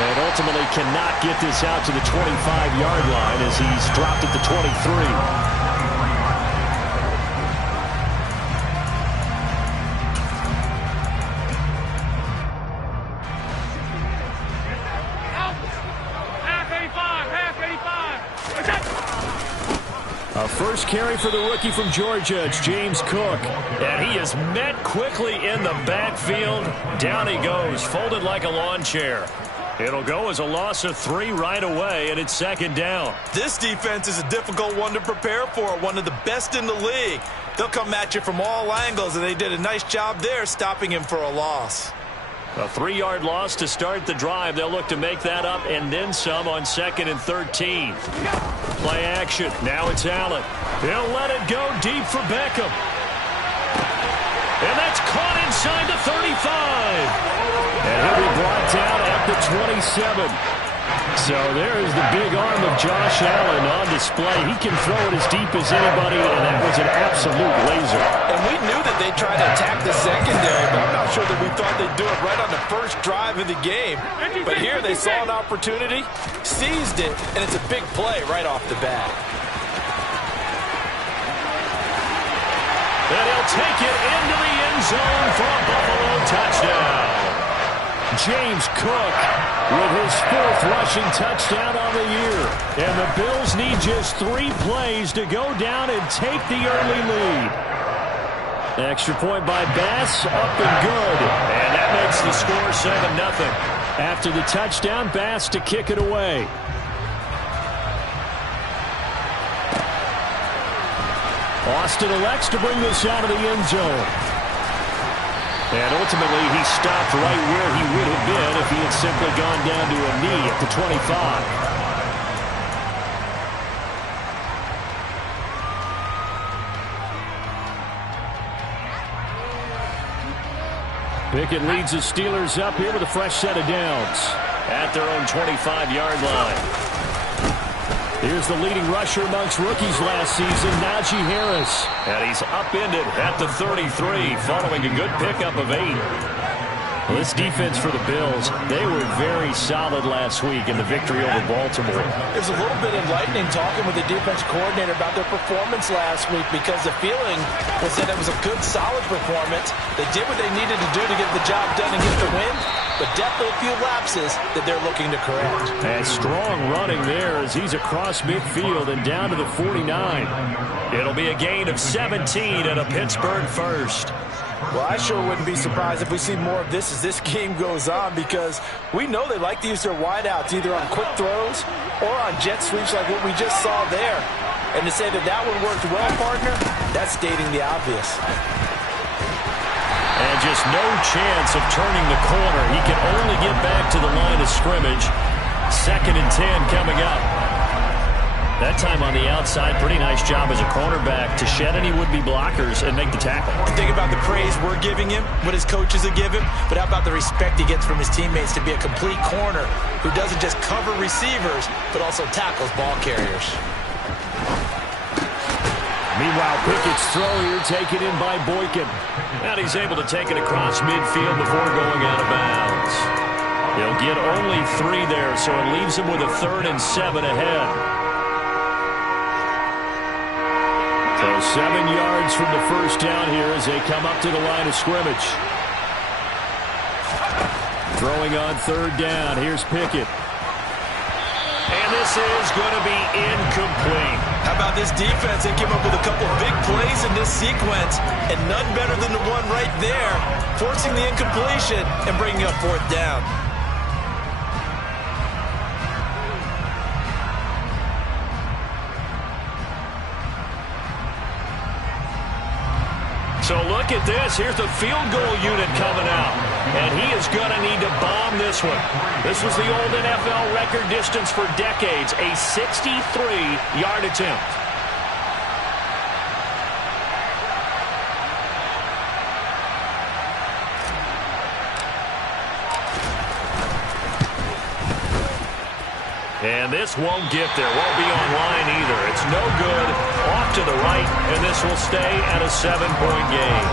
And ultimately cannot get this out to the 25-yard line as he's dropped at the 23. A first carry for the rookie from Georgia. It's James Cook. And he is met quickly in the backfield. Down he goes, folded like a lawn chair. It'll go as a loss of 3 right away, and it's second down. This defense is a difficult one to prepare for, one of the best in the league. They'll come at you from all angles, and they did a nice job there stopping him for a loss. A 3-yard loss to start the drive. They'll look to make that up and then some on 2nd and 13. Play action. Now it's Allen. He'll let it go deep for Beckham. And that's caught inside the 35. And he'll be brought down at the 27. So there is the big arm of Josh Allen on display. He can throw it as deep as anybody, and that was an absolute laser. And we knew that they'd try to attack the secondary, but I'm not sure that we thought they'd do it right on the first drive of the game. But here they saw an opportunity, seized it, and it's a big play right off the bat. And he'll take it into the end zone for a Buffalo touchdown. James Cook with his 4th rushing touchdown on the year. And the Bills need just 3 plays to go down and take the early lead. Extra point by Bass, up and good. And that makes the score 7-0. After the touchdown, Bass to kick it away. Austin elects to bring this out of the end zone. And ultimately, he stopped right where he would have been if he had simply gone down to a knee at the 25. Pickett leads the Steelers up here with a fresh set of downs at their own 25-yard line. Here's the leading rusher amongst rookies last season, Najee Harris. And he's upended at the 33 following a good pickup of 8. Well, this defense for the Bills, they were very solid last week in the victory over Baltimore. It was a little bit enlightening talking with the defense coordinator about their performance last week because the feeling was that it was a good, solid performance. They did what they needed to do to get the job done and get the win. But definitely a few lapses that they're looking to correct. And strong running there as he's across midfield and down to the 49. It'll be a gain of 17 and a Pittsburgh first. Well, I sure wouldn't be surprised if we see more of this as this game goes on because we know they like to use their wideouts either on quick throws or on jet sweeps like what we just saw there. And to say that that one worked well, partner, that's stating the obvious. And just no chance of turning the corner. He can only get back to the line of scrimmage. 2nd and 10 coming up. That time on the outside, pretty nice job as a cornerback to shed any would-be blockers and make the tackle. Think about the praise we're giving him, what his coaches have given, but how about the respect he gets from his teammates to be a complete corner who doesn't just cover receivers, but also tackles ball carriers. Meanwhile, Pickett's throw here taken in by Boykin. And he's able to take it across midfield before going out of bounds. He'll get only 3 there, so it leaves him with a 3rd and 7 ahead. So 7 yards from the first down here as they come up to the line of scrimmage. Throwing on 3rd down. Here's Pickett. And this is going to be incomplete. How about this defense? They came up with a couple of big plays in this sequence, and none better than the one right there, forcing the incompletion and bringing up 4th down. So look at this. Here's the field goal unit coming out. And he is going to need to bomb this one. This was the old NFL record distance for decades, a 63-yard attempt. And this won't get there. Won't be online either. It's no good. Off to the right, and this will stay at a 7-point game.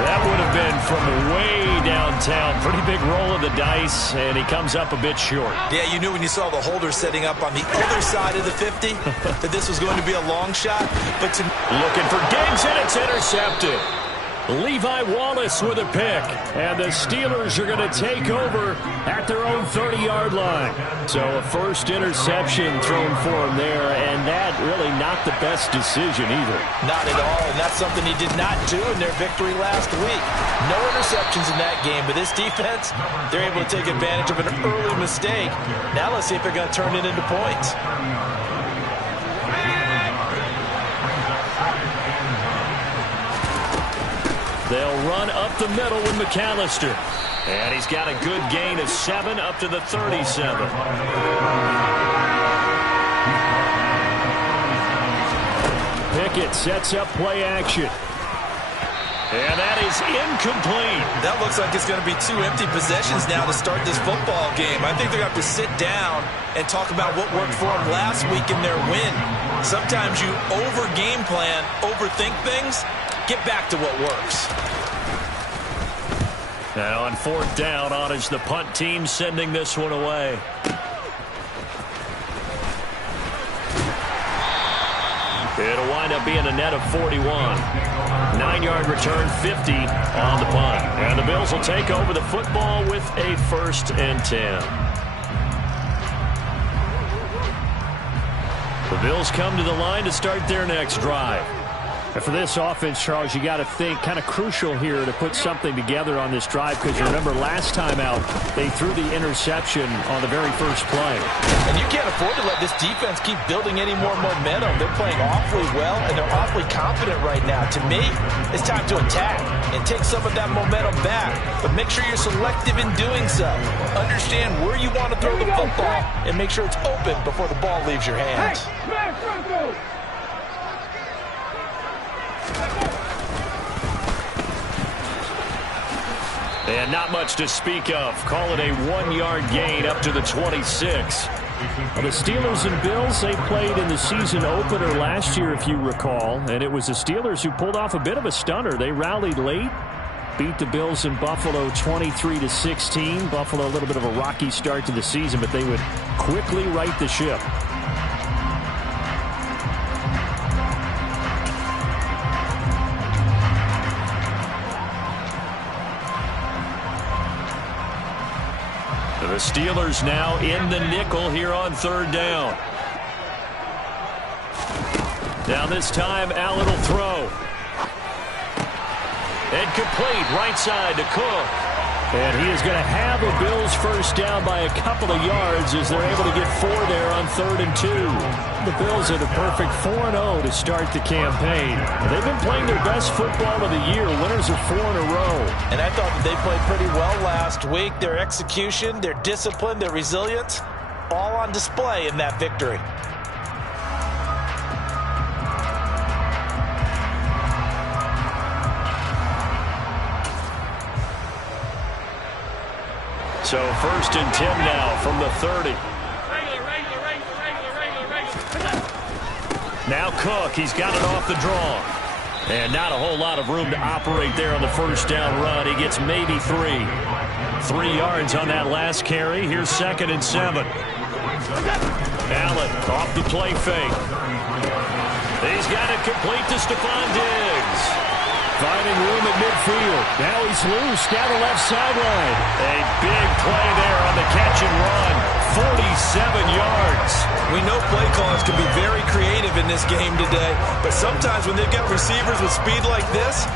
That would have been from way downtown. Pretty big roll of the dice, and he comes up a bit short. Yeah, you knew when you saw the holder setting up on the other side of the 50 that this was going to be a long shot. But looking for Diggs, and it's intercepted. Levi Wallace with a pick, and the Steelers are going to take over at their own 30-yard line. So a first interception thrown for him there, and that really not the best decision either. Not at all, and that's something he did not do in their victory last week. No interceptions in that game, but this defense, they're able to take advantage of an early mistake. Now let's see if they're going to turn it into points. They'll run up the middle with McAllister. And he's got a good gain of 7 up to the 37. Pickett sets up play action. And that is incomplete. That looks like it's going to be 2 empty possessions now to start this football game. I think they're going to have to sit down and talk about what worked for them last week in their win. Sometimes you over-game plan, overthink things. Get back to what works. Now on 4th down, on is the punt team sending this one away. It'll wind up being a net of 41. 9-yard return, 50 on the punt. And the Bills will take over the football with a 1st and 10. The Bills come to the line to start their next drive. And for this offense, Charles, you got to think kind of crucial here to put something together on this drive, because you remember last time out they threw the interception on the very first play. And you can't afford to let this defense keep building any more momentum. They're playing awfully well, and they're awfully confident right now. To me, it's time to attack and take some of that momentum back, but make sure you're selective in doing so. Understand where you want to throw the football and make sure it's open before the ball leaves your hands. And not much to speak of. Call it a 1-yard gain up to the 26. Well, the Steelers and Bills, they played in the season opener last year, if you recall. And it was the Steelers who pulled off a bit of a stunner. They rallied late, beat the Bills in Buffalo 23-16. Buffalo, a little bit of a rocky start to the season, but they would quickly right the ship. The Steelers now in the nickel here on 3rd down. Now this time, Allen will throw. And complete right side to Cook. And he is going to have a Bills 1st down by a couple of yards as they're able to get 4 there on 3rd and 2. The Bills had a perfect 4-0 to start the campaign. They've been playing their best football of the year. Winners of 4 in a row. And I thought that they played pretty well last week. Their execution, their discipline, their resilience, all on display in that victory. So 1st and 10 now from the 30. Now Cook, he's got it off the draw. And not a whole lot of room to operate there on the 1st down run. He gets maybe 3. 3 yards on that last carry. Here's 2nd and 7. Allen off the play fake. He's got it complete to Stephon Diggs. Finding room at midfield. Now he's loose down the left sideline. A big play there on the catch and run. 47 yards. We know play callers can be very creative in this game today, but sometimes when they've got receivers with speed like this,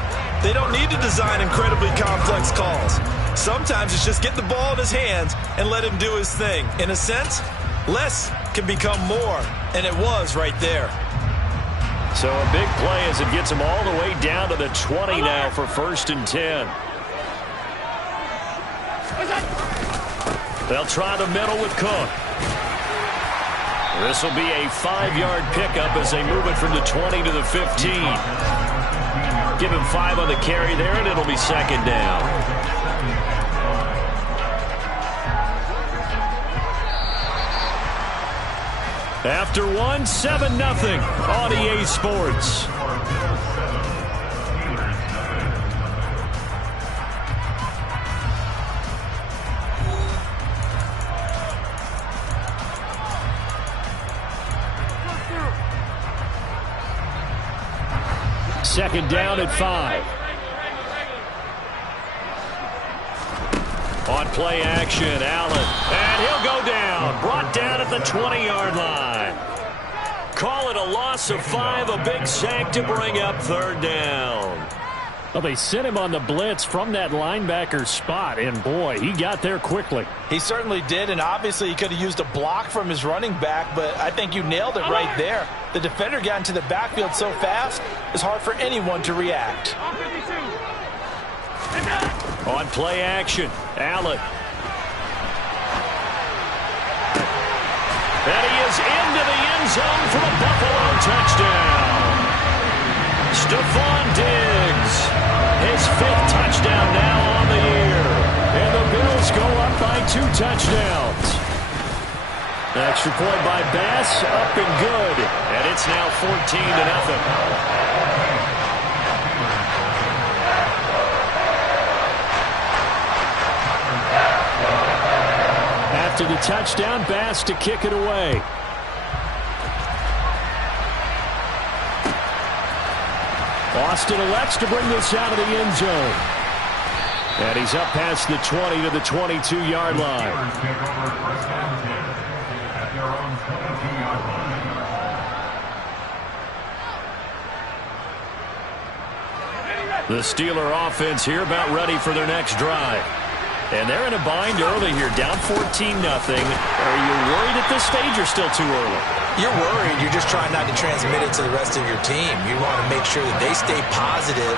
they don't need to design incredibly complex calls. Sometimes it's just get the ball in his hands and let him do his thing. In a sense, less can become more, and it was right there. So a big play as it gets him all the way down to the 20 now for 1st and 10. They'll try the middle with Cook. This will be a 5-yard pickup as they move it from the 20 to the 15. Give him 5 on the carry there, and it'll be 2nd down. After 1, 7-0 on EA Sports. second down at 5. On play action, Allen. And he'll go down. Brought down at the 20-yard line. Call it a loss of 5, a big sack to bring up third down. Well, they sent him on the blitz from that linebacker spot, and boy, he got there quickly. He certainly did, and obviously he could have used a block from his running back, but I think you nailed it right there. The defender got into the backfield so fast, it's hard for anyone to react. On play action, Allen. And he is into the end zone for a Buffalo touchdown. Stephon Diggs, his 5th touchdown now on the year. And the Bills go up by 2 touchdowns. Extra point by Bass, up and good. And it's now 14-0. After the touchdown, Bass to kick it away. Austin elects to bring this out of the end zone. And he's up past the 20 to the 22-yard line. The Steeler offense here about ready for their next drive. And they're in a bind early here, down 14-0. Are you worried at this stage or still too early? You're worried. You're just trying not to transmit it to the rest of your team. You want to make sure that they stay positive.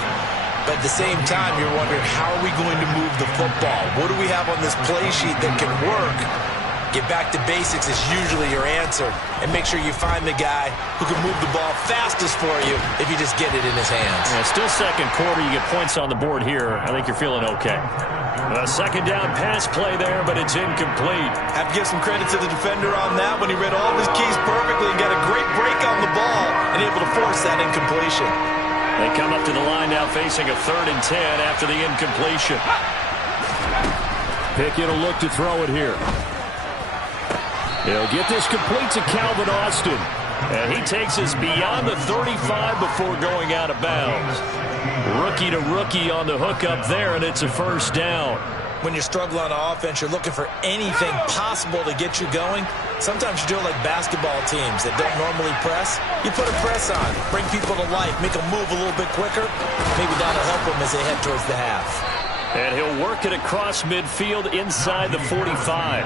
But at the same time, you're wondering, how are we going to move the football? What do we have on this play sheet that can work? Get back to basics is usually your answer. And make sure you find the guy who can move the ball fastest for you if you just get it in his hands. Yeah, still second quarter. You get points on the board here. I think you're feeling okay. A second down pass play there, but it's incomplete. Have to give some credit to the defender on that when he read all of his keys perfectly and got a great break on the ball and able to force that incompletion. They come up to the line now facing a 3rd and 10 after the incompletion. Pickett will look to throw it here. He'll get this complete to Calvin Austin. And he takes us beyond the 35 before going out of bounds. Rookie to rookie on the hook up there, and it's a first down. When you struggle on offense, you're looking for anything possible to get you going. Sometimes you do it like basketball teams that don't normally press. You put a press on, bring people to life, make them move a little bit quicker. Maybe that'll help them as they head towards the half. And he'll work it across midfield inside the 45.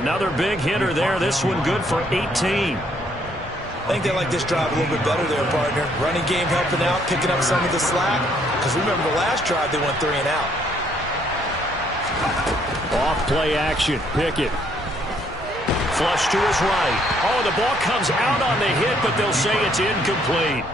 Another big hitter there. This one good for 18. I think they like this drive a little bit better there, partner. Running game helping out, picking up some of the slack. Because remember the last drive, they went 3 and out. Off play action, Pickett. Flush to his right. Oh, the ball comes out on the hit, but they'll say it's incomplete.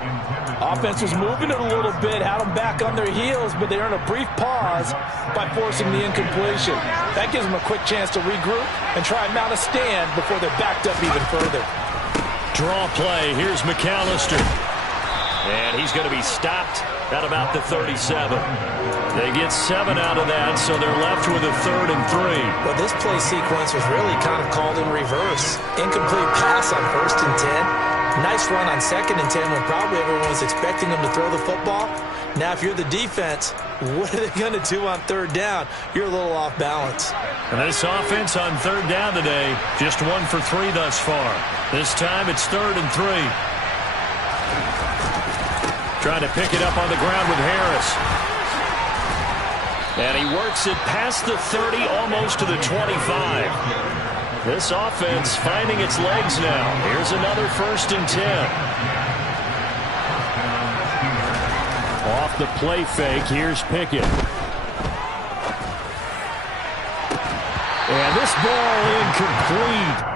Offense was moving it a little bit, had them back on their heels, but they earned a brief pause by forcing the incompletion. That gives them a quick chance to regroup and try and mount a stand before they're backed up even further. Draw play. Here's McAllister. And he's going to be stopped at about the 37. They get 7 out of that, so they're left with a 3rd and 3. Well, this play sequence was really kind of called in reverse. Incomplete pass on 1st and 10. Nice run on 2nd and 10 when probably everyone was expecting them to throw the football. Now, if you're the defense, what are they going to do on 3rd down? You're a little off balance. And this offense on 3rd down today, just 1 for 3 thus far. This time it's 3rd and 3. Trying to pick it up on the ground with Harris. And he works it past the 30, almost to the 25. This offense finding its legs now. Here's another 1st and 10. Off the play fake, here's Pickett. And this ball incomplete.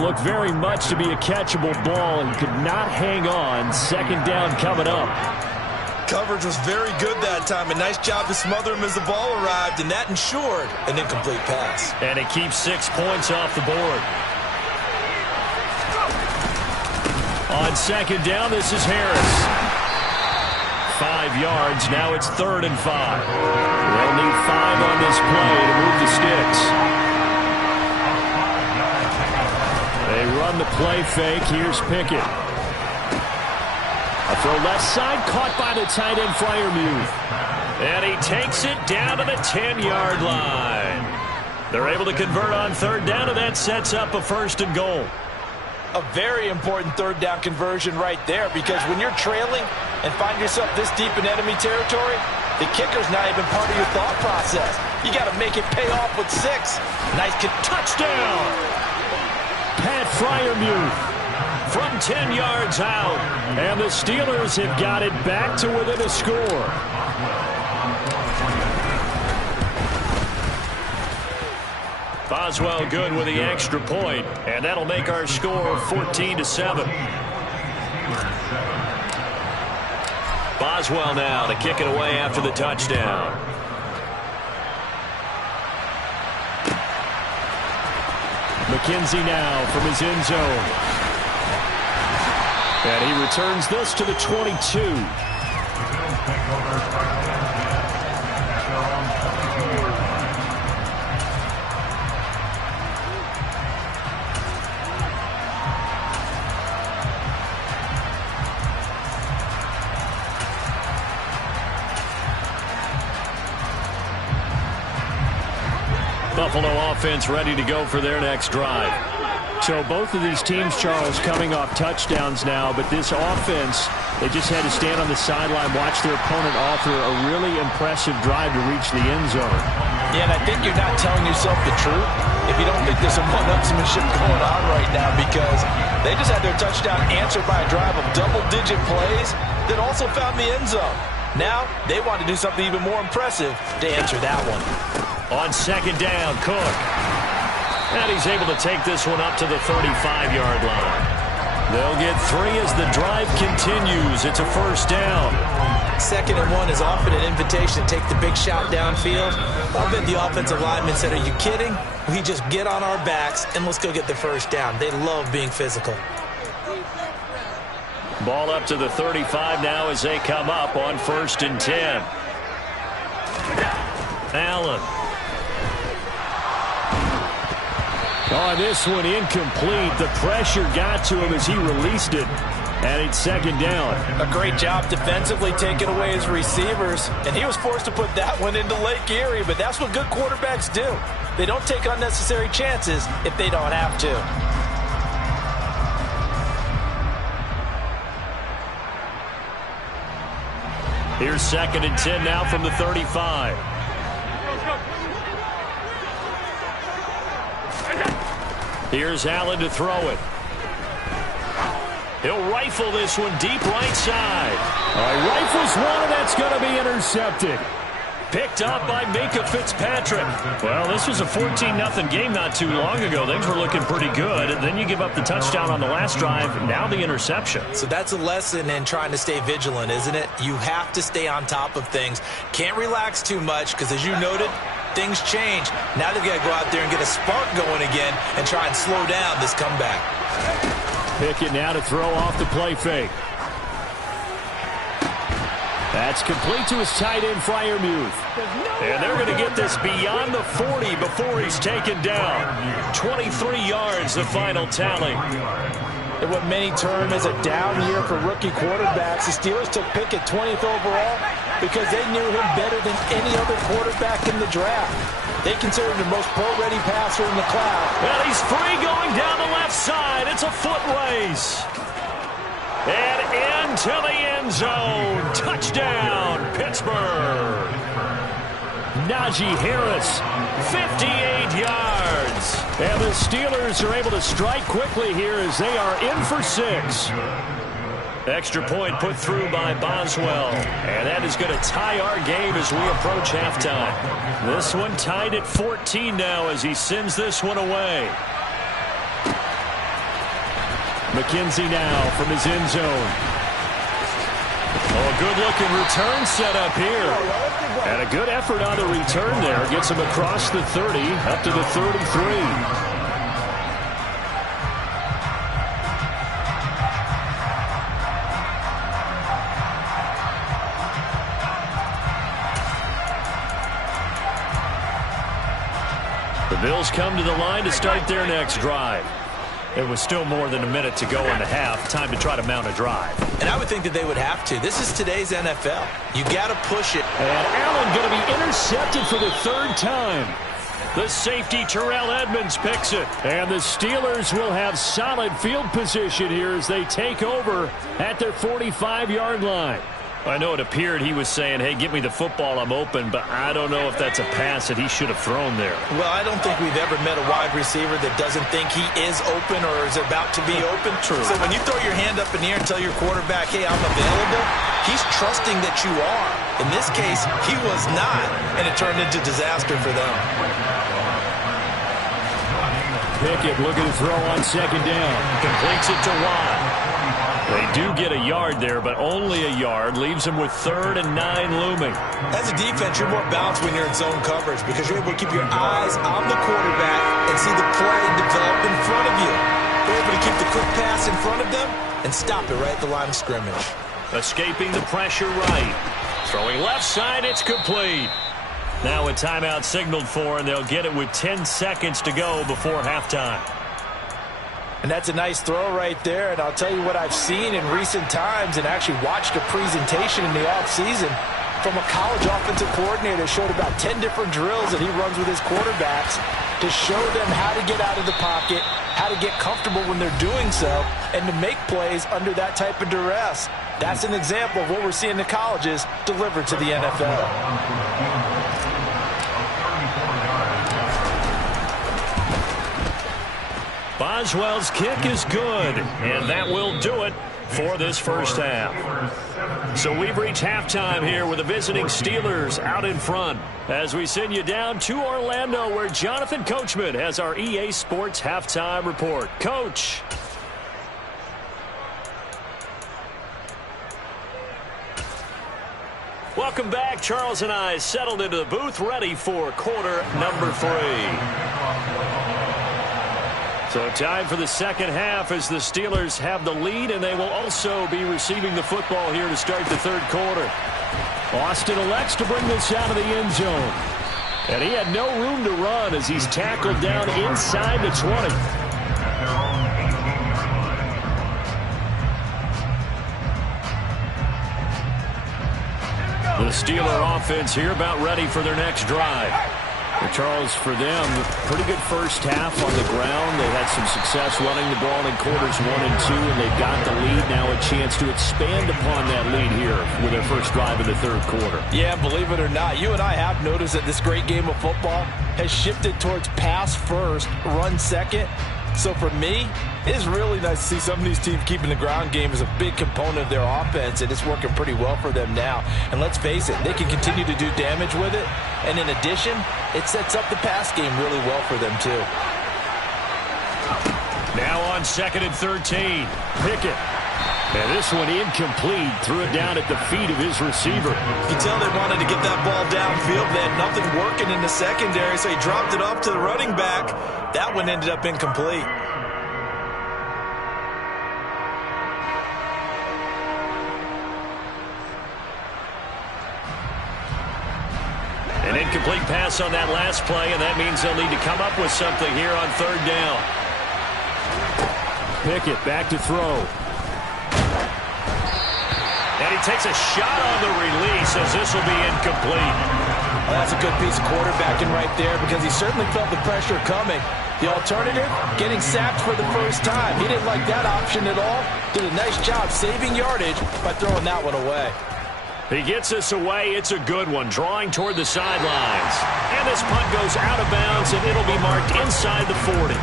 Looked very much to be a catchable ball and could not hang on. 2nd down coming up. Coverage was very good that time. A nice job to smother him as the ball arrived, and that ensured an incomplete pass. And it keeps 6 points off the board. On 2nd down, this is Harris. 5 yards. Now it's 3rd and 5. They'll need 5 on this play to move the sticks. They run the play fake. Here's Pickett. A throw left side, caught by the tight end, Freiermuth. And he takes it down to the 10-yard line. They're able to convert on third down, and that sets up a 1st and goal. A very important third down conversion right there, because when you're trailing and find yourself this deep in enemy territory, the kicker's not even part of your thought process. You got to make it pay off with 6. Nice kick. Touchdown! Pat Freiermuth from 10 yards out. And the Steelers have got it back to within a score. Boswell good with the extra point, and that'll make our score 14-7. Boswell now to kick it away after the touchdown. McKenzie now from his end zone. And he returns this to the 22. Buffalo offense ready to go for their next drive. So both of these teams, Charles, coming off touchdowns now, but this offense, they just had to stand on the sideline, watch their opponent offer a really impressive drive to reach the end zone. Yeah, and I think you're not telling yourself the truth if you don't think there's some one-upsmanship going on right now, because they just had their touchdown answered by a drive of double-digit plays that also found the end zone. Now, they want to do something even more impressive to answer that one. On second down, Cook. And he's able to take this one up to the 35-yard line. They'll get 3 as the drive continues. It's a 1st down. 2nd and 1 is often an invitation to take the big shot downfield. I bet the offensive lineman said, "Are you kidding? We just get on our backs and let's go get the 1st down." They love being physical. Ball up to the 35 now as they come up on 1st and 10. Allen. On this one, incomplete. The pressure got to him as he released it. And it's 2nd down. A great job defensively taking away his receivers. And he was forced to put that one into Lake Erie. But that's what good quarterbacks do. They don't take unnecessary chances if they don't have to. Here's 2nd and 10 now from the 35. Here's Allen to throw it. He'll rifle this one deep right side. Rifles one, and that's going to be intercepted. Picked up by Minka Fitzpatrick. Well, this was a 14-0 game not too long ago. Things were looking pretty good. And then you give up the touchdown on the last drive. Now the interception. So that's a lesson in trying to stay vigilant, isn't it? You have to stay on top of things. Can't relax too much because, as you noted, things change. Now they've got to go out there and get a spark going again and try and slow down this comeback. Pickett now to throw off the play fake. That's complete to his tight end, Freiermuth. And they're going to get this beyond the 40 before he's taken down. 23 yards, the final tally. And what many term as a down year for rookie quarterbacks, the Steelers took Pickett 20th overall because they knew him better than any other quarterback in the draft. They considered him the most pro-ready passer in the class. Well, he's free going down the left side. It's a foot race. And into the end zone. Touchdown, Pittsburgh. Najee Harris, 58 yards. And the Steelers are able to strike quickly here as they are in for 6. Extra point put through by Boswell. And that is going to tie our game as we approach halftime. This one tied at 14 now as he sends this one away. McKenzie now from his end zone. Oh, a good-looking return set up here. And a good effort on the return there. Gets him across the 30, up to the 33. The Bills come to the line to start their next drive. It was still more than a minute to go in the half. Time to try to mount a drive. And I would think that they would have to. This is today's NFL. You got to push it. And Allen going to be intercepted for the third time. The safety, Terrell Edmonds, picks it. And the Steelers will have solid field position here as they take over at their 45-yard line. I know it appeared he was saying, hey, get me the football, I'm open, but I don't know if that's a pass that he should have thrown there. Well, I don't think we've ever met a wide receiver that doesn't think he is open or is about to be open. True. So when you throw your hand up in the air and tell your quarterback, hey, I'm available, he's trusting that you are. In this case, he was not, and it turned into disaster for them. Pickett looking to throw on second down. Completes it to Watt. They do get a yard there, but only a yard. Leaves them with 3rd and 9 looming. As a defense, you're more balanced when you're in zone coverage because you're able to keep your eyes on the quarterback and see the play develop in front of you. You're able to keep the quick pass in front of them and stop it right at the line of scrimmage. Escaping the pressure right. Throwing left side, it's complete. Now a timeout signaled for, and they'll get it with 10 seconds to go before halftime. And that's a nice throw right there. And I'll tell you what I've seen in recent times and actually watched a presentation in the offseason from a college offensive coordinator. Showed about 10 different drills that he runs with his quarterbacks to show them how to get out of the pocket, how to get comfortable when they're doing so, and to make plays under that type of duress. That's an example of what we're seeing in the colleges delivered to the NFL. Boswell's kick is good, and that will do it for this first half. So we've reached halftime here with the visiting Steelers out in front as we send you down to Orlando where Jonathan Coachman has our EA Sports halftime report. Coach. Welcome back. Charles and I settled into the booth ready for quarter number 3. So time for the second half as the Steelers have the lead, and they will also be receiving the football here to start the third quarter. Austin elects to bring this out of the end zone. And he had no room to run as he's tackled down inside the 20. The Steeler offense here about ready for their next drive. Well, Charles, for them, pretty good first half on the ground. They had some success running the ball in quarters 1 and 2, and they've got the lead. Now a chance to expand upon that lead here with their first drive in the third quarter. Yeah, believe it or not, you and I have noticed that this great game of football has shifted towards pass first, run second. So for me, it is really nice to see some of these teams keeping the ground game as a big component of their offense, and it's working pretty well for them now. And let's face it, they can continue to do damage with it. And in addition, it sets up the pass game really well for them too. Now on 2nd and 13. Pickett. And this one incomplete. Threw it down at the feet of his receiver. You can tell they wanted to get that ball downfield. They had nothing working in the secondary, so he dropped it off to the running back. That one ended up incomplete. An incomplete pass on that last play, and that means they'll need to come up with something here on 3rd down. Pickett back to throw. And he takes a shot on the release as this will be incomplete. Well, that's a good piece of quarterbacking right there because he certainly felt the pressure coming. The alternative, getting sacked for the first time. He didn't like that option at all. Did a nice job saving yardage by throwing that one away. He gets us away. It's a good one, drawing toward the sidelines. And this punt goes out of bounds, and it'll be marked inside the 40.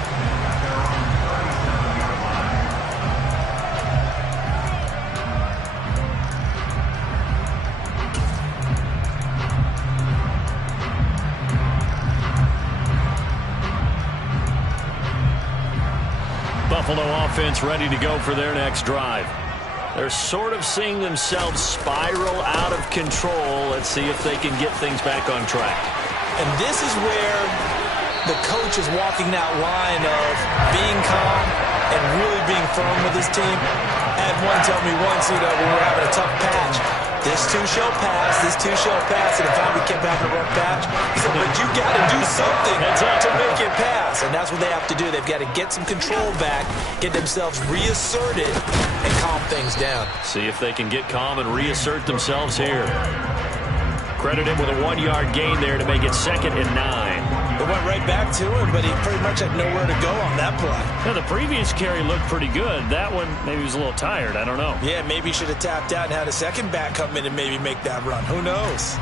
Buffalo offense ready to go for their next drive. They're sort of seeing themselves spiral out of control. Let's see if they can get things back on track. And this is where the coach is walking that line of being calm and really being firm with his team. I had one tell me once, when we were having a tough patch, This too shall pass. This too shall pass. And if I kept having a rough patch, he said, but you got to do something to make it pass. And that's what they have to do. They've got to get some control back, get themselves reasserted, and calm things down. See if they can get calm and reassert themselves here. Credit him with a 1-yard gain there to make it 2nd and 9. It went right back to him, but he pretty much had nowhere to go on that play. Yeah, the previous carry looked pretty good. That one, maybe he was a little tired. I don't know. Yeah, maybe he should have tapped out and had a second back come in and maybe make that run. Who knows?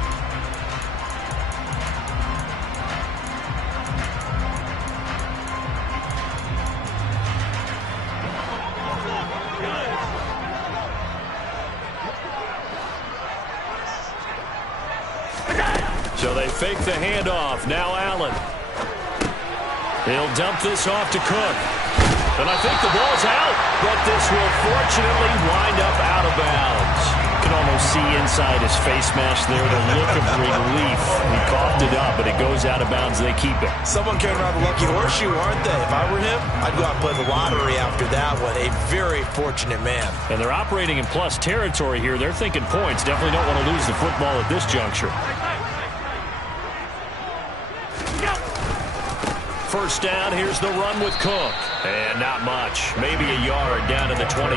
So they fake the handoff. Now Allen. He'll dump this off to Cook. And I think the ball's out. But this will fortunately wind up out of bounds. You can almost see inside his face mask there the look of relief. He coughed it up, but it goes out of bounds. They keep it. Someone carrying around the lucky horseshoe, aren't they? If I were him, I'd go out and play the lottery after that one. A very fortunate man. And they're operating in plus territory here. They're thinking points. Definitely don't want to lose the football at this juncture. First down, here's the run with Cook. And not much. Maybe a yard down to the 23.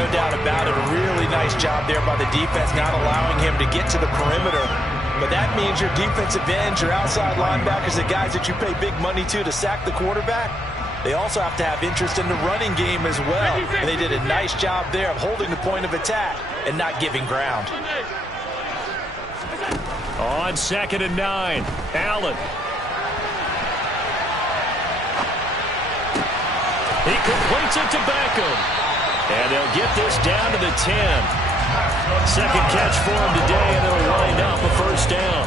No doubt about it. A really nice job there by the defense, not allowing him to get to the perimeter. But that means your defensive ends, your outside linebackers, the guys that you pay big money to sack the quarterback, they also have to have interest in the running game as well. And they did a nice job there of holding the point of attack and not giving ground. On 2nd and 9, Allen. He completes it to Beckham. And they'll get this down to the 10. Second catch for him today, and it'll wind up a first down.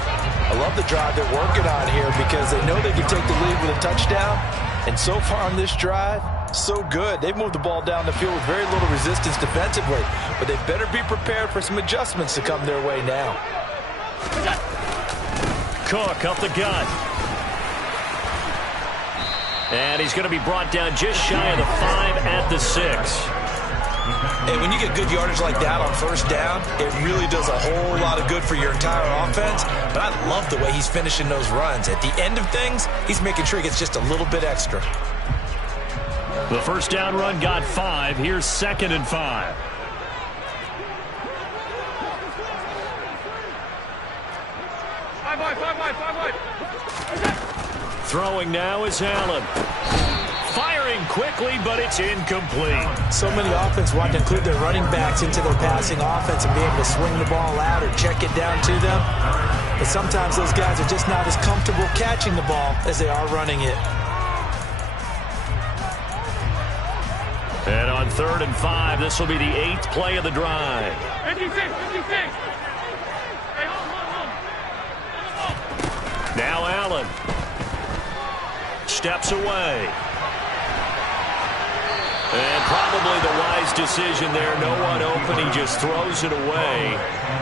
I love the drive they're working on here because they know they can take the lead with a touchdown. And so far on this drive, so good. They've moved the ball down the field with very little resistance defensively. But they better be prepared for some adjustments to come their way now. Cook up the gut. And he's going to be brought down just shy of the 5 at the 6. And when you get good yardage like that on first down, it really does a whole lot of good for your entire offense. But I love the way he's finishing those runs. At the end of things, he's making sure he gets just a little bit extra. The first down run got 5. Here's 2nd and 5. Throwing now is Allen. Firing quickly, but it's incomplete. So many offenses want to include their running backs into their passing offense and be able to swing the ball out or check it down to them. But sometimes those guys are just not as comfortable catching the ball as they are running it. And on 3rd and 5, this will be the 8th play of the drive. 56. Now Allen steps away. And probably the wise decision there. No one open. He just throws it away.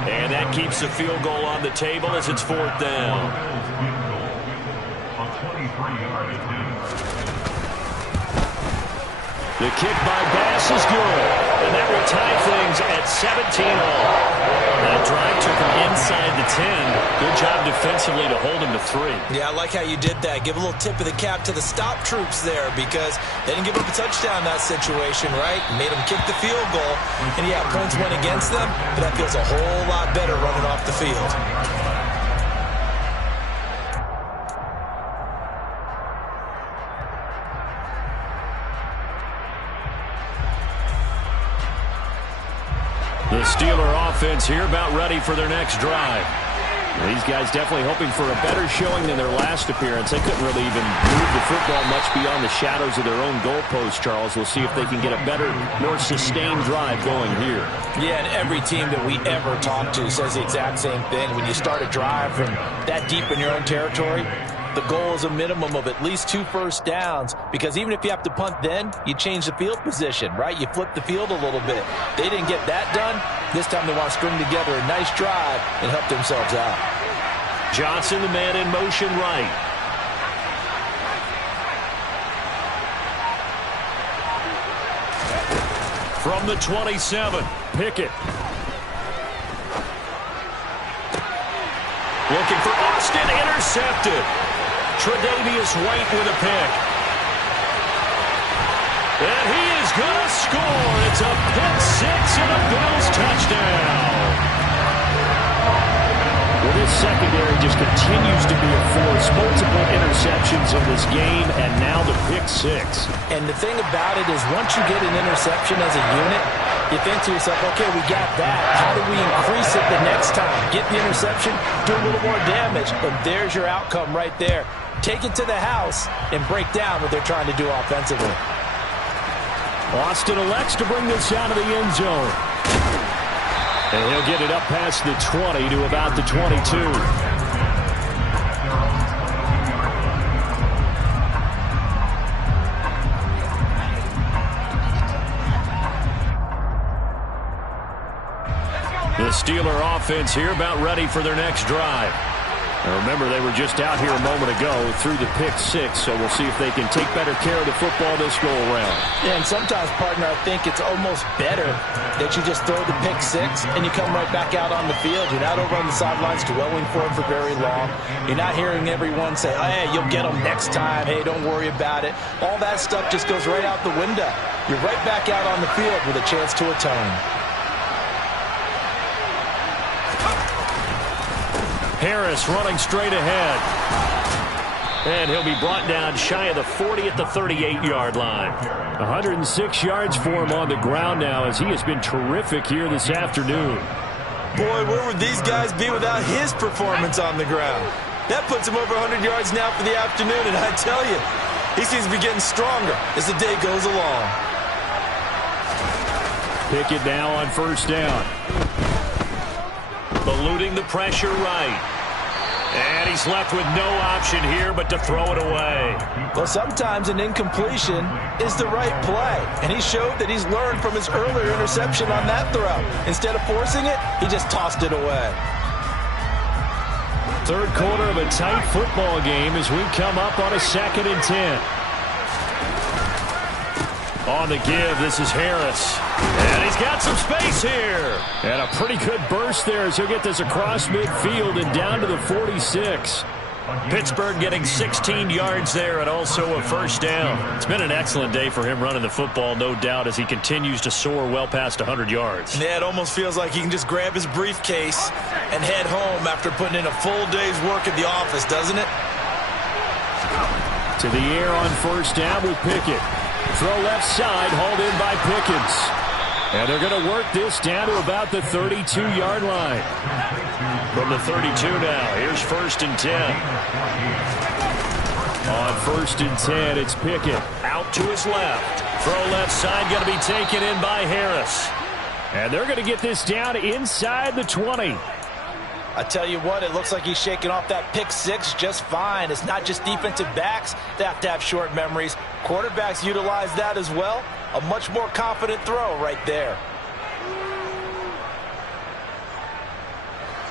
And that keeps the field goal on the table as it's 4th down. The kick by Bass is good. And that will tie things at 17-all. That drive took him inside the 10. Good job defensively to hold him to 3. Yeah, I like how you did that. Give a little tip of the cap to the stop troops there because they didn't give up a touchdown in that situation, right? Made them kick the field goal. And yeah, points went against them, but that feels a whole lot better running off the field. The Steeler offense here about ready for their next drive. These guys definitely hoping for a better showing than their last appearance. They couldn't really even move the football much beyond the shadows of their own goalpost, Charles. We'll see if they can get a better, more sustained drive going here. Yeah, and every team that we ever talk to says the exact same thing. When you start a drive from that deep in your own territory, the goal is a minimum of at least 2 first downs because even if you have to punt then, you change the field position, right? You flip the field a little bit. They didn't get that done. This time they want to string together a nice drive and help themselves out. Johnson, the man in motion right. From the 27, Pickett. Looking for Austin, intercepted. Tre'Davious White with a pick. And he is going to score. It's a pick six and a Bills touchdown. Well, this secondary just continues to be a force. Multiple interceptions in this game, and now the pick six. And the thing about it is once you get an interception as a unit, you think to yourself, okay, we got that. How do we increase it the next time? Get the interception, do a little more damage, and there's your outcome right there. Take it to the house and break down what they're trying to do offensively. Austin elects to bring this out of the end zone. And he'll get it up past the 20 to about the 22. The Steeler offense here about ready for their next drive. Now remember, they were just out here a moment ago through the pick six, so we'll see if they can take better care of the football this go-around. Yeah, and sometimes, partner, I think it's almost better that you just throw the pick six and you come right back out on the field. You're not over on the sidelines dwelling for it for very long. You're not hearing everyone say, oh, hey, you'll get them next time. Hey, don't worry about it. All that stuff just goes right out the window. You're right back out on the field with a chance to atone. Harris running straight ahead. And he'll be brought down shy of the 40 at the 38-yard line. 106 yards for him on the ground now as he has been terrific here this afternoon. Boy, where would these guys be without his performance on the ground? That puts him over 100 yards now for the afternoon, and I tell you, he seems to be getting stronger as the day goes along. Pickett now on first down. Eluding the pressure right. And he's left with no option here but to throw it away. Well, sometimes an incompletion is the right play. And he showed that he's learned from his earlier interception on that throw. Instead of forcing it, he just tossed it away. Third quarter of a tight football game as we come up on a 2nd and 10. On the give, this is Harris. And he's got some space here. And a pretty good burst there as he'll get this across midfield and down to the 46. Pittsburgh getting 16 yards there and also a first down. It's been an excellent day for him running the football, no doubt, as he continues to soar well past 100 yards. Yeah, it almost feels like he can just grab his briefcase and head home after putting in a full day's work at the office, doesn't it? To the air on first down with Pickett. Throw left side, hauled in by Pickens. And they're going to work this down to about the 32-yard line. From the 32 now, here's 1st and 10. On 1st and 10, it's Pickett. Out to his left. Throw left side, going to be taken in by Harris. And they're going to get this down inside the 20. I tell you what, it looks like he's shaking off that pick six just fine. It's not just defensive backs that have to have short memories. Quarterbacks utilize that as well. A much more confident throw right there.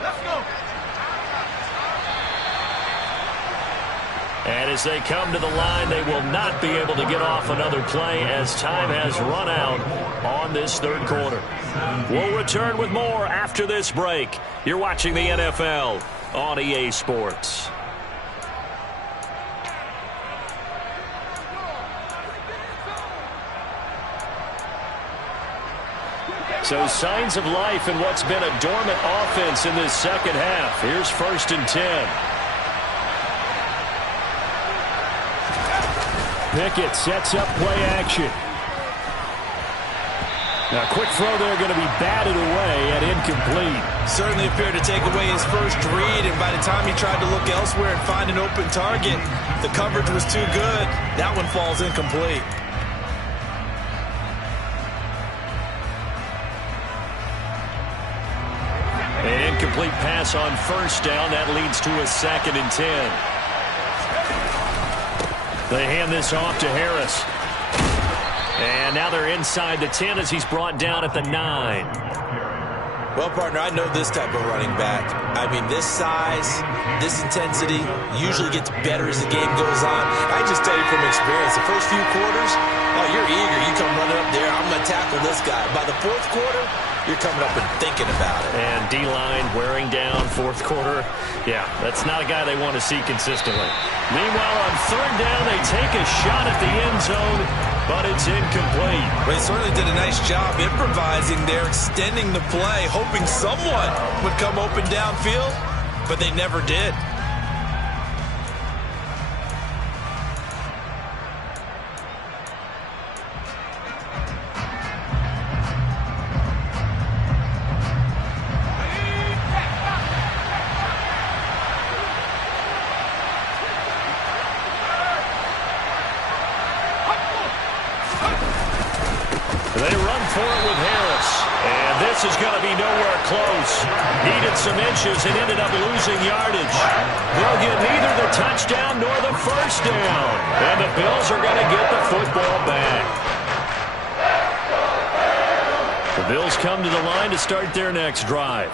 Let's go. And as they come to the line, they will not be able to get off another play as time has run out on this third quarter. We'll return with more after this break. You're watching the NFL on EA Sports. So signs of life in what's been a dormant offense in this second half. Here's 1st and 10. Pickett sets up play action. Now, quick throw there, going to be batted away and incomplete. Certainly appeared to take away his first read, and by the time he tried to look elsewhere and find an open target, the coverage was too good. That one falls incomplete. An incomplete pass on first down. That leads to a 2nd and 10. They hand this off to Harris. And now they're inside the 10 as he's brought down at the 9. Well, partner, I know this type of running back. I mean, this size, this intensity usually gets better as the game goes on. I just tell you from experience, the first few quarters, oh, you're eager. You come running up there, I'm going to tackle this guy. By the fourth quarter, you're coming up and thinking about it. And D-line wearing down fourth quarter. Yeah, that's not a guy they want to see consistently. Meanwhile, on third down, they take a shot at the end zone, but it's incomplete. They certainly did a nice job improvising there, extending the play, hoping someone would come open downfield, but they never did. They run for it with Harris. And this is going to be nowhere close. Needed some inches and ended up losing yardage. They'll get neither the touchdown nor the first down. And the Bills are going to get the football back. The Bills come to the line to start their next drive.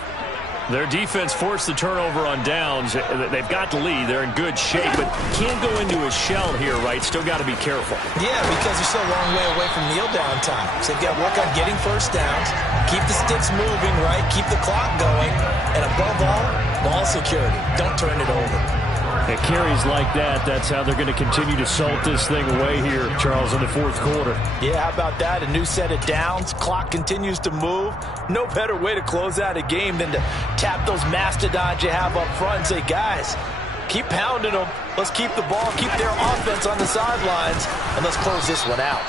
Their defense forced the turnover on downs. They've got the lead. They're in good shape, but can't go into a shell here, right? Still got to be careful. Yeah, because they're still a long way away from kneel down time. So they've got to work on getting first downs, keep the sticks moving, right? Keep the clock going. And above all, ball security. Don't turn it over. At carries like that, that's how they're going to continue to salt this thing away here, Charles, in the fourth quarter. Yeah, how about that? A new set of downs. Clock continues to move. No better way to close out a game than to tap those mastodons you have up front and say, guys, keep pounding them. Let's keep the ball, keep their offense on the sidelines, and let's close this one out.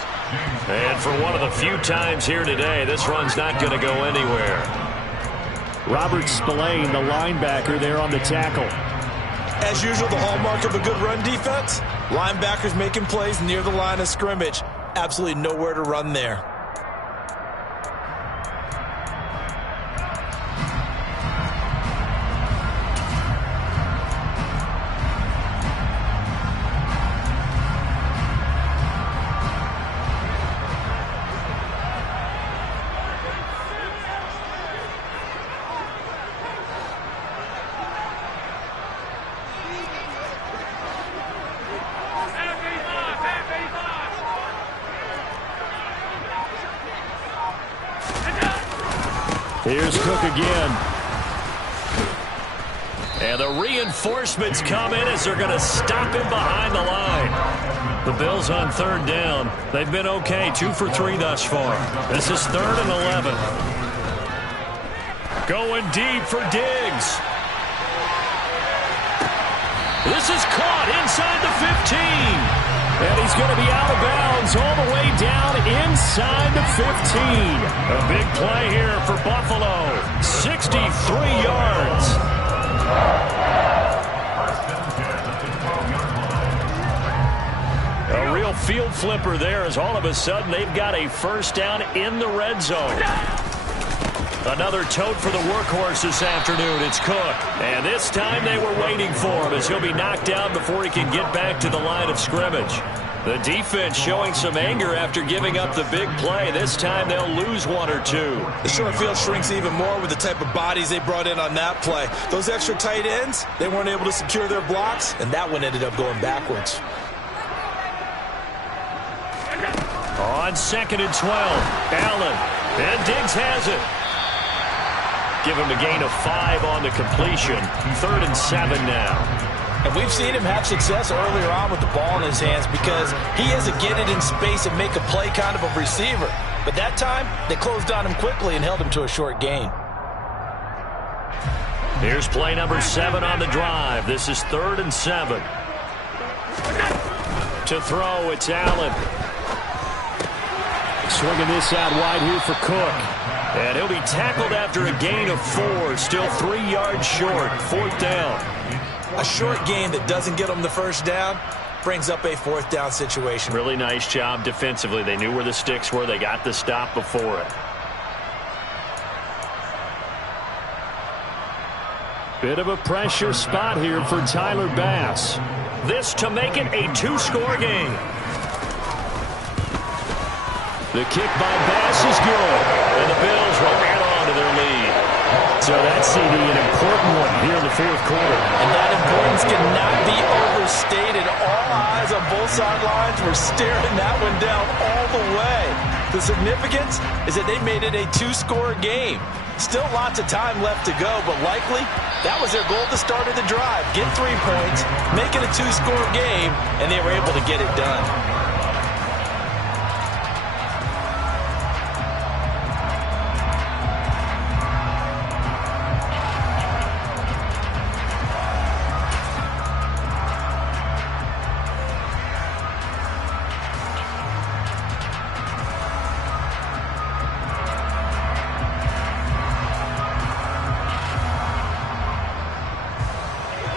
And for one of the few times here today, this run's not going to go anywhere. Robert Spillane, the linebacker, there on the tackle. As usual, the hallmark of a good run defense, linebackers making plays near the line of scrimmage. Absolutely nowhere to run there. Here's Cook again. And the reinforcements come in as they're going to stop him behind the line. The Bills on third down. They've been okay, 2 for 3 thus far. This is 3rd and 11. Going deep for Diggs. This is caught inside the 15. And he's going to be out of bounds all the way down inside the 15. A big play here for Buffalo. 63 yards. A real field flipper there as all of a sudden they've got a first down in the red zone. Another tote for the workhorse this afternoon. It's Cook. And this time they were waiting for him as he'll be knocked down before he can get back to the line of scrimmage. The defense showing some anger after giving up the big play. This time they'll lose 1 or 2. The short field shrinks even more with the type of bodies they brought in on that play. Those extra tight ends, they weren't able to secure their blocks, and that one ended up going backwards. On 2nd and 12, Allen. And Diggs has it. Give him a gain of 5 on the completion. 3rd and 7 now. And we've seen him have success earlier on with the ball in his hands because he is a get it in space and make a play kind of a receiver. But that time, they closed on him quickly and held him to a short gain. Here's play number 7 on the drive. This is 3rd and 7. To throw, it's Allen. Swinging this out wide here for Cook. And he'll be tackled after a gain of 4. Still 3 yards short. 4th down. A short gain that doesn't get them the first down brings up a 4th down situation. Really nice job defensively. They knew where the sticks were. They got the stop before it. Bit of a pressure spot here for Tyler Bass. This to make it a 2-score game. The kick by Bass is good. And the Bills will add on to their lead. So that CD, an important one here in the fourth quarter. And that importance cannot be overstated. All eyes on both sidelines were staring that one down all the way. The significance is that they made it a two-score game. Still lots of time left to go, but likely that was their goal at the start of the drive. Get 3 points, make it a two-score game, and they were able to get it done.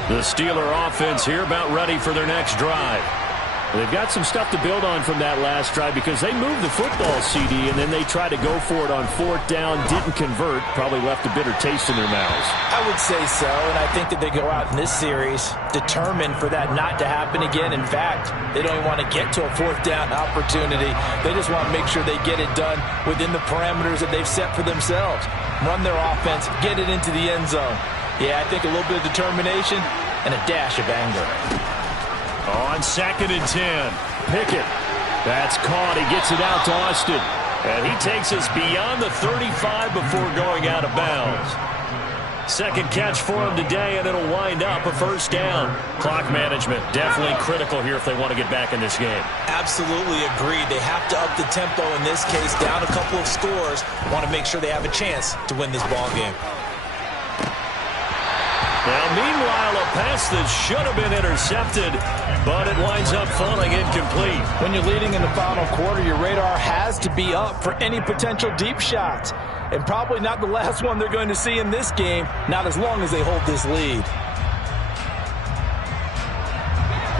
The Steeler offense here about ready for their next drive. They've got some stuff to build on from that last drive because they moved the football, CD, and then they tried to go for it on fourth down, didn't convert, probably left a bitter taste in their mouths. I would say so, and I think that they go out in this series determined for that not to happen again. In fact, they don't even want to get to a fourth down opportunity. They just want to make sure they get it done within the parameters that they've set for themselves. Run their offense, get it into the end zone. Yeah, I think a little bit of determination and a dash of anger. On 2nd and 10, Pickett. That's caught. He gets it out to Austin. And he takes us beyond the 35 before going out of bounds. Second catch for him today, and it'll wind up a first down. Clock management definitely critical here if they want to get back in this game. Absolutely agreed. They have to up the tempo in this case, down a couple of scores. Want to make sure they have a chance to win this ball game. Now, meanwhile, a pass that should have been intercepted, but it winds up falling incomplete. When you're leading in the final quarter, your radar has to be up for any potential deep shots. And probably not the last one they're going to see in this game, not as long as they hold this lead.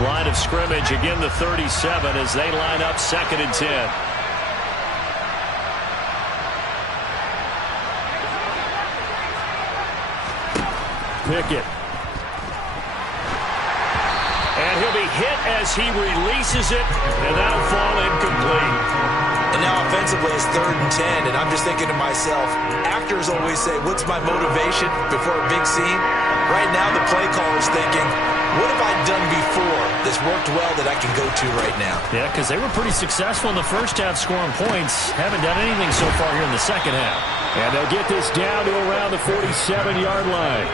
Line of scrimmage, again the 37 as they line up 2nd and 10. Pickett. And he'll be hit as he releases it, and that'll fall incomplete. And now offensively it's 3rd and 10, and I'm just thinking to myself, actors always say, what's my motivation before a big scene? Right now the play caller's thinking, what have I done before that's worked well that I can go to right now? Yeah, because they were pretty successful in the first half scoring points. Haven't done anything so far here in the second half. And they'll get this down to around the 47-yard line.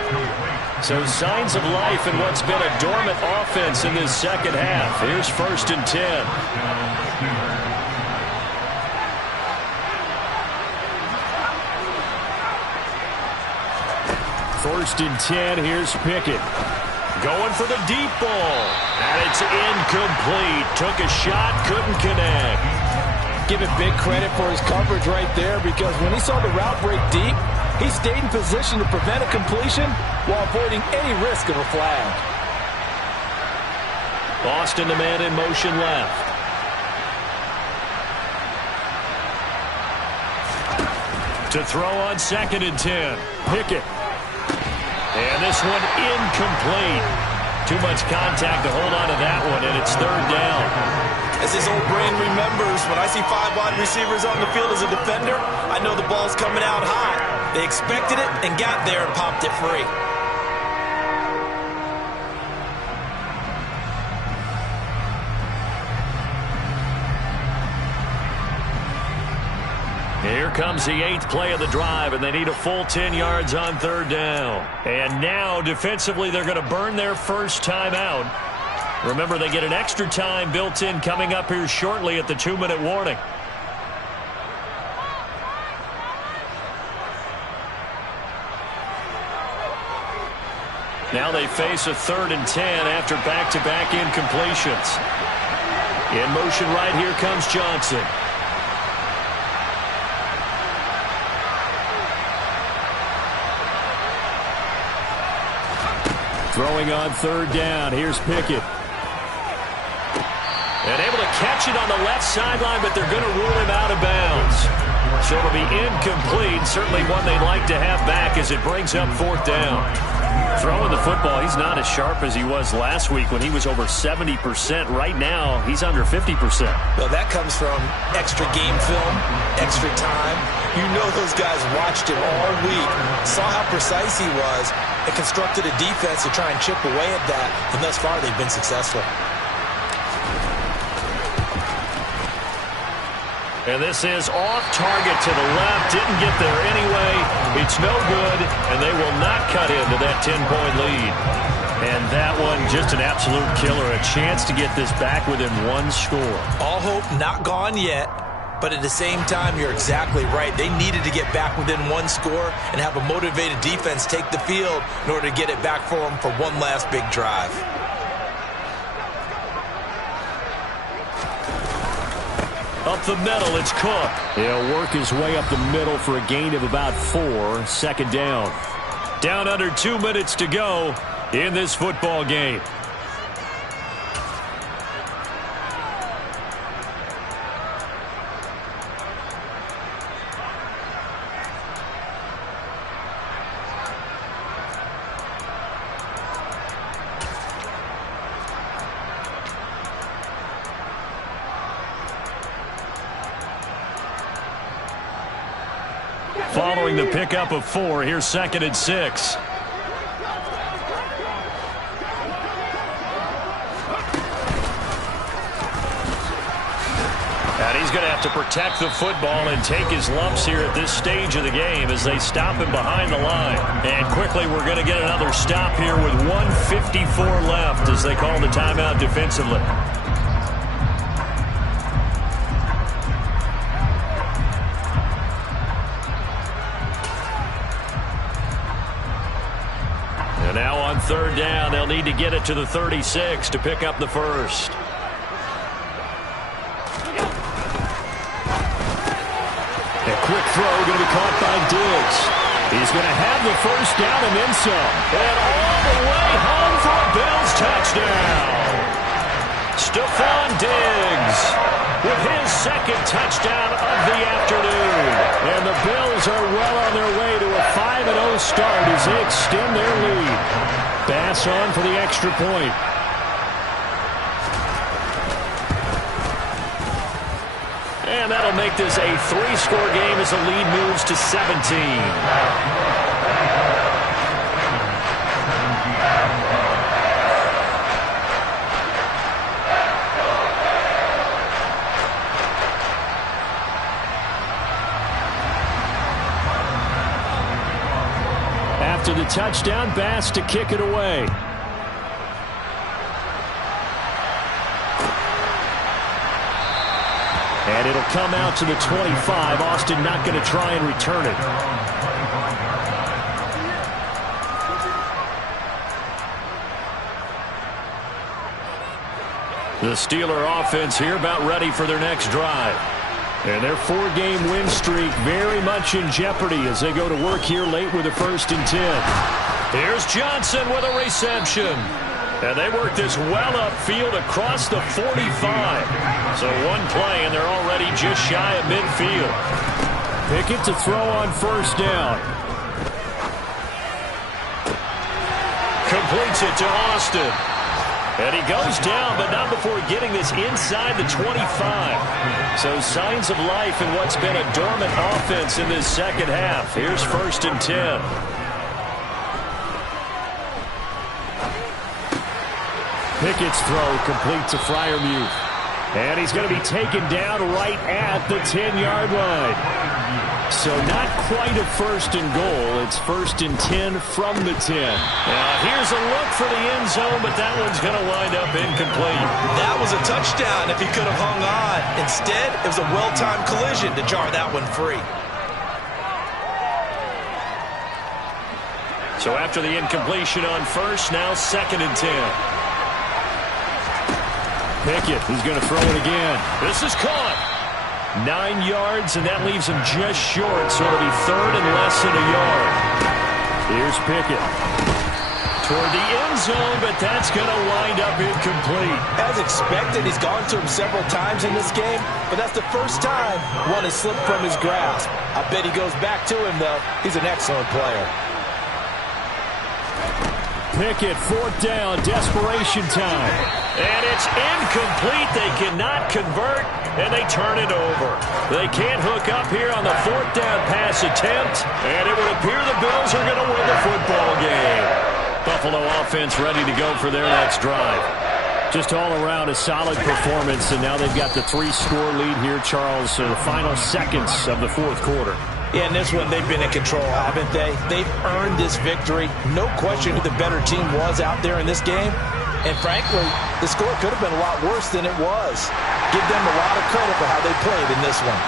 So signs of life in what's been a dormant offense in this second half. Here's 1st and 10. 1st and 10. Here's Pickett. Going for the deep ball. And it's incomplete. Took a shot, couldn't connect. Give it big credit for his coverage right there, because when he saw the route break deep, he stayed in position to prevent a completion while avoiding any risk of a flag. Austin, the man in motion left. To throw on 2nd and 10. Pickett. And this one incomplete. Too much contact to hold on to that one, and it's 3rd down. As his old brain remembers, when I see 5 wide receivers on the field as a defender, I know the ball's coming out hot. They expected it and got there and popped it free. Here comes the 8th play of the drive, and they need a full 10 yards on 3rd down. And now, defensively, they're going to burn their first time out. Remember, they get an extra time built in coming up here shortly at the 2-minute warning. Now they face a 3rd and 10 after back-to-back incompletions. In motion right, here comes Johnson. Throwing on 3rd down. Here's Pickett. And able to catch it on the left sideline, but they're going to rule him out of bounds. So it'll be incomplete. Certainly one they'd like to have back as it brings up 4th down. Throwing the football, he's not as sharp as he was last week when he was over 70%. Right now, he's under 50%. Well, that comes from extra game film, extra time. You know those guys watched him all week, saw how precise he was, and constructed a defense to try and chip away at that. And thus far, they've been successful. And this is off target to the left. Didn't get there anyway. It's no good, and they will not cut into that 10-point lead. And that one, just an absolute killer. A chance to get this back within one score. All hope not gone yet, but at the same time, you're exactly right. They needed to get back within one score and have a motivated defense take the field in order to get it back for them for one last big drive. Up the middle, it's Cook. He'll work his way up the middle for a gain of about 4. Second down. Down under 2 minutes to go in this football game. Following the pickup of 4, here's 2nd and 6. And he's going to have to protect the football and take his lumps here at this stage of the game as they stop him behind the line. And quickly, we're going to get another stop here with 1:54 left as they call the timeout defensively. And now on 3rd down, they'll need to get it to the 36 to pick up the first. A quick throw going to be caught by Diggs. He's going to have the first down and then some. And all the way home for a Bills touchdown. Stephon Diggs with his 2nd touchdown of the afternoon. And the Bills are well on their way to a 5-0 start as they extend their lead. Bass on for the extra point. And that'll make this a 3-score game as the lead moves to 17. After the touchdown, Bass to kick it away. And it'll come out to the 25. Austin not going to try and return it. The Steeler offense here about ready for their next drive. And their 4-game win streak very much in jeopardy as they go to work here late with a 1st and 10. Here's Johnson with a reception. And they work this well upfield across the 45. So one play and they're already just shy of midfield. Pickett to throw on 1st down. Completes it to Austin. And he goes down, but not before getting this inside the 25. So signs of life in what's been a dormant offense in this second half. Here's 1st and 10. Pickett's throw complete to Freiermuth. And he's going to be taken down right at the 10-yard line. So not quite a 1st and goal. It's 1st and 10 from the 10. Now here's a look for the end zone, but that one's going to wind up incomplete. That was a touchdown if he could have hung on. Instead, it was a well-timed collision to jar that one free. So after the incompletion on 1st, now 2nd and 10. Pickett is going to throw it again. This is caught. 9 yards, and that leaves him just short, so it'll be 3rd and less than a yard. Here's Pickett. Toward the end zone, but that's going to wind up incomplete. As expected, he's gone to him several times in this game, but that's the first time one has slipped from his grasp. I bet he goes back to him, though. He's an excellent player. Pickett, 4th down, desperation time. And it's incomplete. They cannot convert, and they turn it over. They can't hook up here on the 4th down pass attempt, and it would appear the Bills are going to win the football game. Buffalo offense ready to go for their next drive. Just all around a solid performance, and now they've got the 3-score lead here, Charles, in the final seconds of the 4th quarter. Yeah, in this one, they've been in control, haven't they? They've earned this victory. No question who the better team was out there in this game. And frankly, the score could have been a lot worse than it was. Give them a lot of credit for how they played in this one.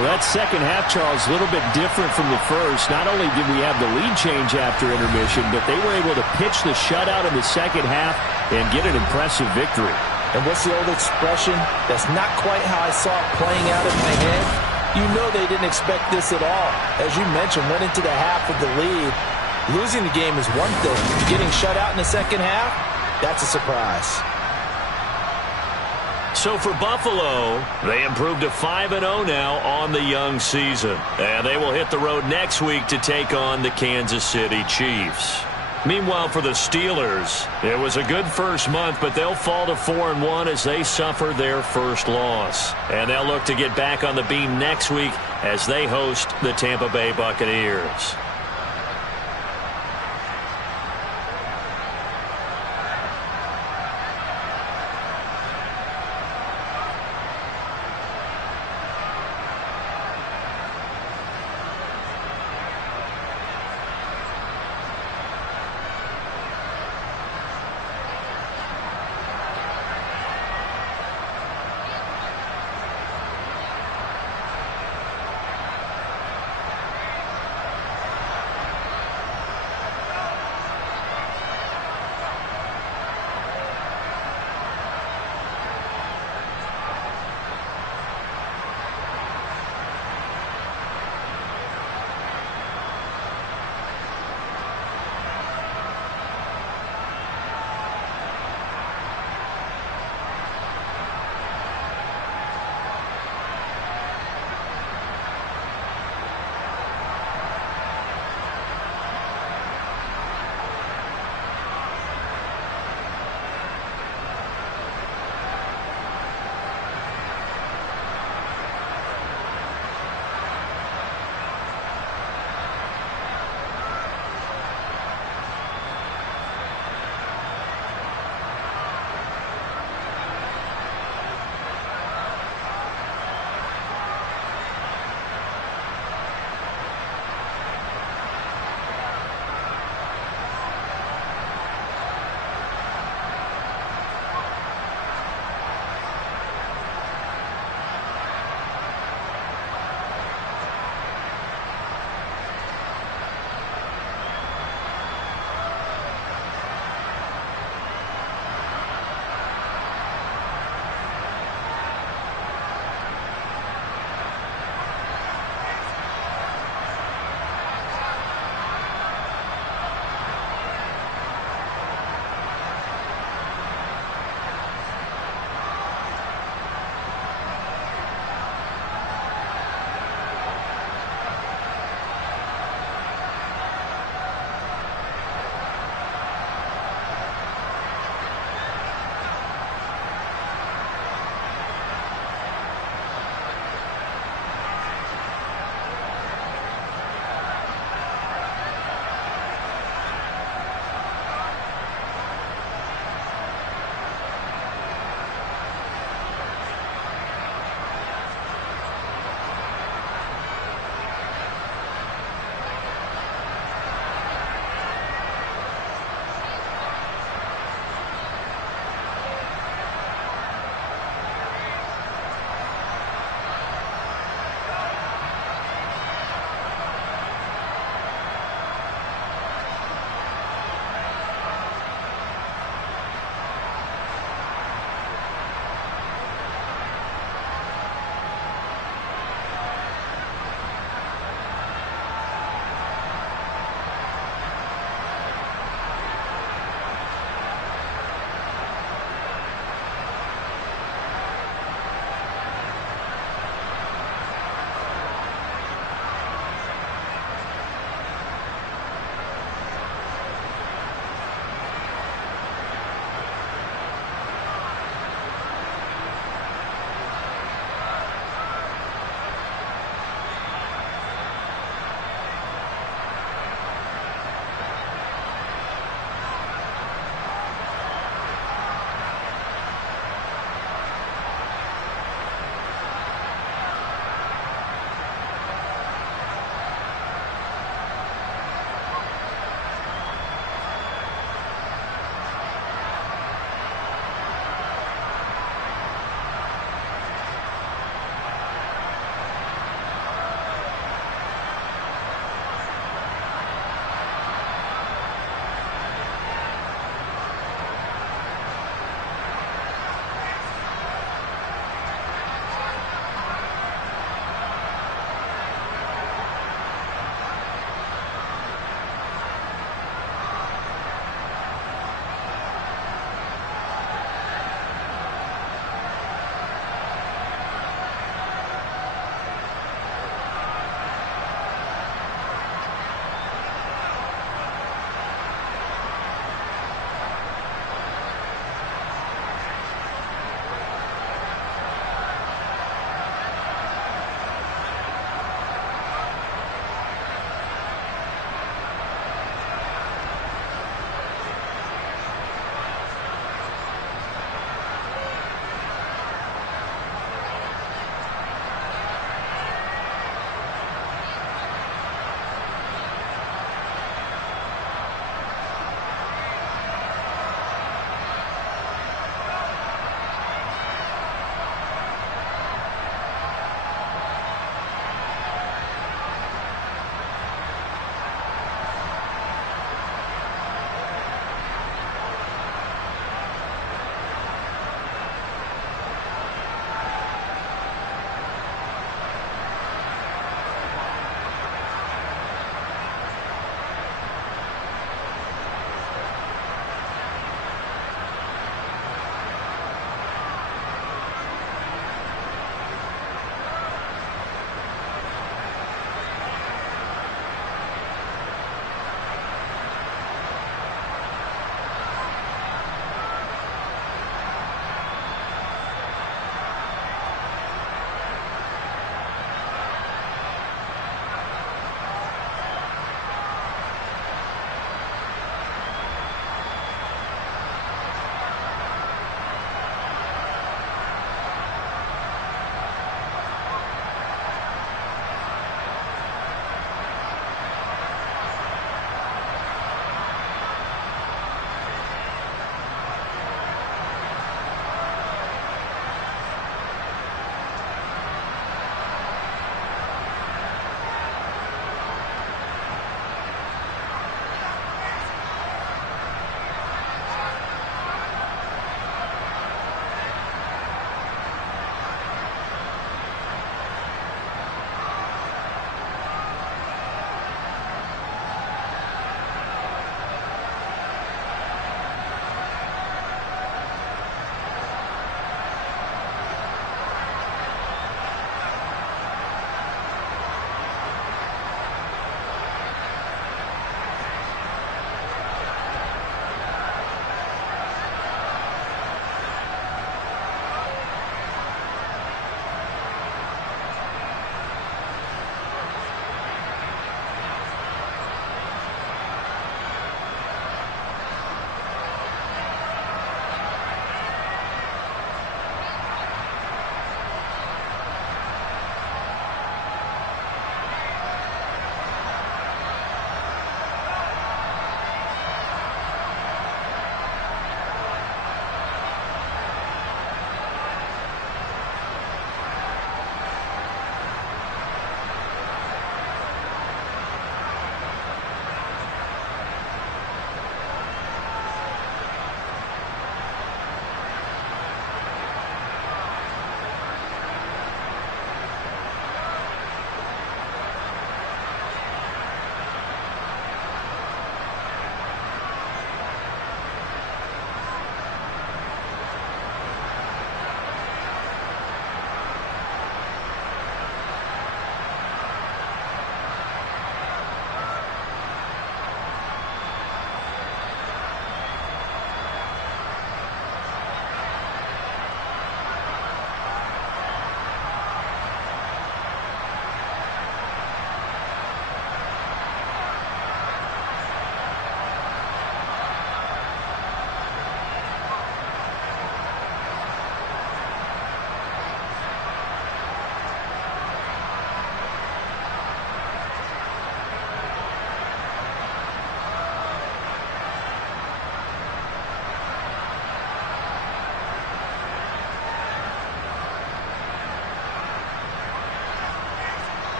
Well, that second half, Charles, a little bit different from the first. Not only did we have the lead change after intermission, but they were able to pitch the shutout in the second half and get an impressive victory. And what's the old expression? That's not quite how I saw it playing out in my head. You know they didn't expect this at all. As you mentioned, went into the half with the lead. Losing the game is one thing. Getting shut out in the second half, that's a surprise. So for Buffalo, they improved to 5-0 now on the young season. And they will hit the road next week to take on the Kansas City Chiefs. Meanwhile, for the Steelers, it was a good first month, but they'll fall to 4-1 as they suffer their first loss. And they'll look to get back on the beam next week as they host the Tampa Bay Buccaneers.